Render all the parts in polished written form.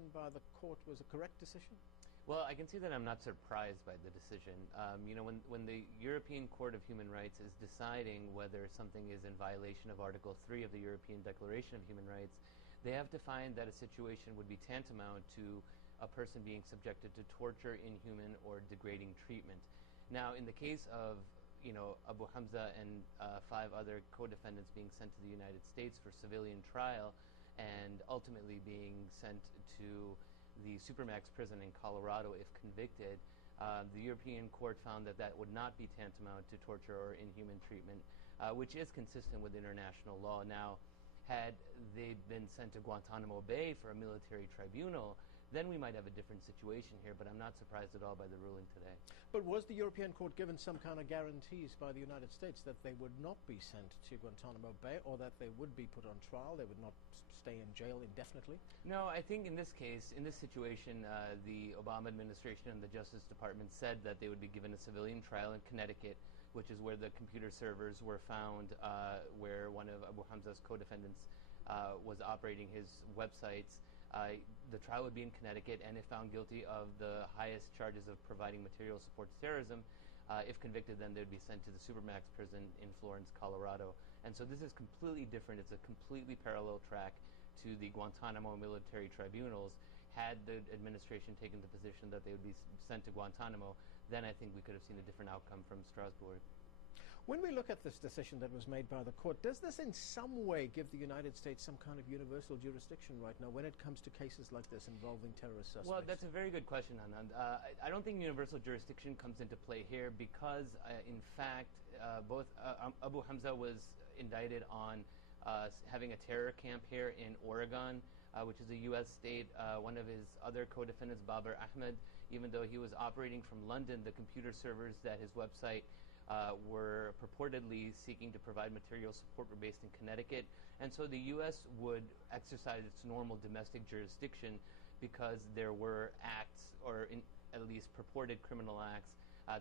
decision by the court was a correct decision? Well, I can see that I'm not surprised by the decision. You know, when the European Court of Human Rights is deciding whether something is in violation of Article 3 of the European Declaration of Human Rights, they have to find that a situation would be tantamount to a person being subjected to torture, inhuman, or degrading treatment. Now, in the case of Abu Hamza and 5 other co-defendants being sent to the United States for civilian trial and ultimately being sent to the Supermax prison in Colorado if convicted, the European Court found that that would not be tantamount to torture or inhuman treatment, which is consistent with international law. Now, had they been sent to Guantanamo Bay for a military tribunal, then we might have a different situation here, but I'm not surprised at all by the ruling today. But was the European Court given some kind of guarantees by the United States that they would not be sent to Guantanamo Bay, or that they would be put on trial, they would not stay in jail indefinitely? No, I think in this case, in this situation, the Obama administration and the Justice Department said that they would be given a civilian trial in Connecticut, which is where the computer servers were found, where one of Abu Hamza's co-defendants was operating his websites. The trial would be in Connecticut, and if found guilty of the highest charges of providing material support to terrorism, if convicted, then they would be sent to the Supermax prison in Florence, Colorado. And so this is completely different. It's a completely parallel track to the Guantanamo military tribunals. Had the administration taken the position that they would be sent to Guantanamo, then I think we could have seen a different outcome from Strasbourg. When we look at this decision that was made by the court, does this in some way give the United States some kind of universal jurisdiction right now when it comes to cases like this involving terrorist suspects? Well, that's a very good question, Anand. I don't think universal jurisdiction comes into play here because, in fact, both Abu Hamza was indicted on having a terror camp here in Oregon, which is a U.S. state. One of his other co-defendants, Babar Ahmed, even though he was operating from London, the computer servers that his website were purportedly seeking to provide material support were based in Connecticut. And so the U.S. would exercise its normal domestic jurisdiction because there were acts, or at least purported criminal acts,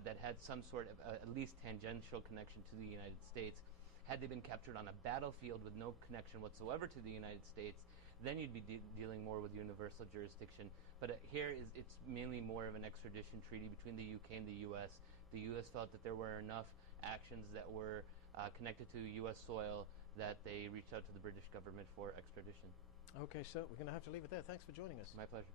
that had some sort of at least tangential connection to the United States. Had they been captured on a battlefield with no connection whatsoever to the United States, then you'd be dealing more with universal jurisdiction. But here it's mainly more of an extradition treaty between the UK and the US. The US felt that there were enough actions that were connected to US soil that they reached out to the British government for extradition. Okay, so we're going to have to leave it there. Thanks for joining us. My pleasure.